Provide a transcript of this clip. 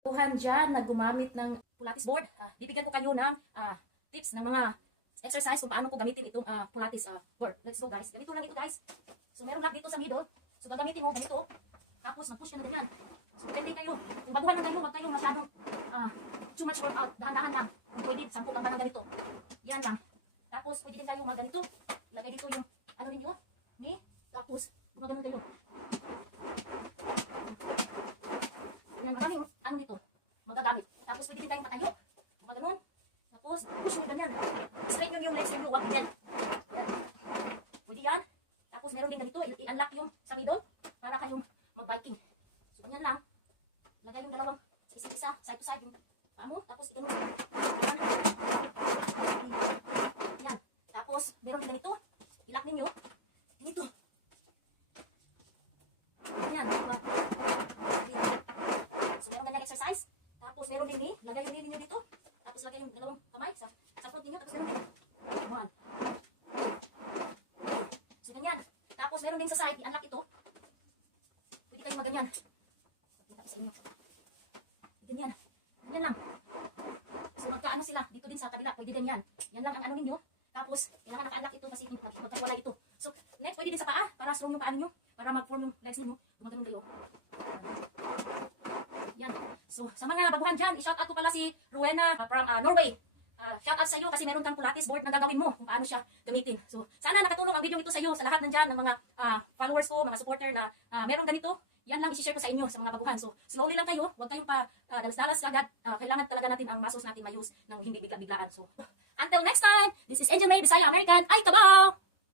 Tuhan dyan na gumamit ng Pilates board. Bibigyan ko kayo ng tips ng mga exercise kung paano ko gamitin itong Pilates board. Let's go guys. Ganito lang ito guys. So meron lock dito sa middle. So gagamitin mo ganito. Tapos mag-push ka na ganyan. So depende kayo. Kung baguhan lang kayo, huwag kayong masyadong too much workout. Dahan-dahan lang. Kung pwede, 10 lang ba ng ganito. Yan lang. Tapos pwede din kayo mag ganito. Lagay dito yung ano ninyo. Tapos gumagano'n kayo. Yan, maraming ano dito. Magagamit. Tapos pwede din kayong patayo. Gumagano'n. Tapos push mo ganyan. Straight yung legs ninyo. Huwag ganyan. Yan. Pwede yan. Tapos meron din ganito. I-unlock yung sa middle para kayong mag-biking. So ganyan lang. Lagay yung dalawang isa-isa, side to side yung paa mo. Tapos ito mo. Yan. Tapos meron din ganito. I-lock ninyo. Ganito. Yan. So meron ganyan exercise. Tapos meron din ni. Lagay yung ninyo dito. Tapos lagay yung dalawang kamay sa front ninyo. Tapos meron din. One. So ganyan. Tapos meron din sa side. I-unlock ito. Pwede kayong maganyan. Tapos inyo. Ganyan. Ganyan lang. So magkaano sila. Dito din sa kabila. Pwede din yan. Yan lang ang ano ninyo. Tapos kailangan naka-unlock ito kasi magkawala ito. So next pwede din sa paa. Para strong yung paa ninyo. Para mag-form yung legs ninyo. Gumagano'n kayo. Yan. So sa mga baguhan dyan. I-shout out ko pala si Rowena from Norway. Shout out sa iyo kasi meron kang Pilates board na gagawin mo kung paano siya gamitin. So sana nakatulong ang video ito sa iyo sa lahat nandyan ng mga followers ko, mga supporter na meron ganito. Yan lang i-share ko sa inyo sa mga baguhan. So slowly lang kayo, huwag kayong pa dalas-dalas agad. Kailangan talaga natin ang muscles natin mayus ng hindi bigla-biglaan. So until next time, this is Angel May, Bisaya American. Ay, kabaw!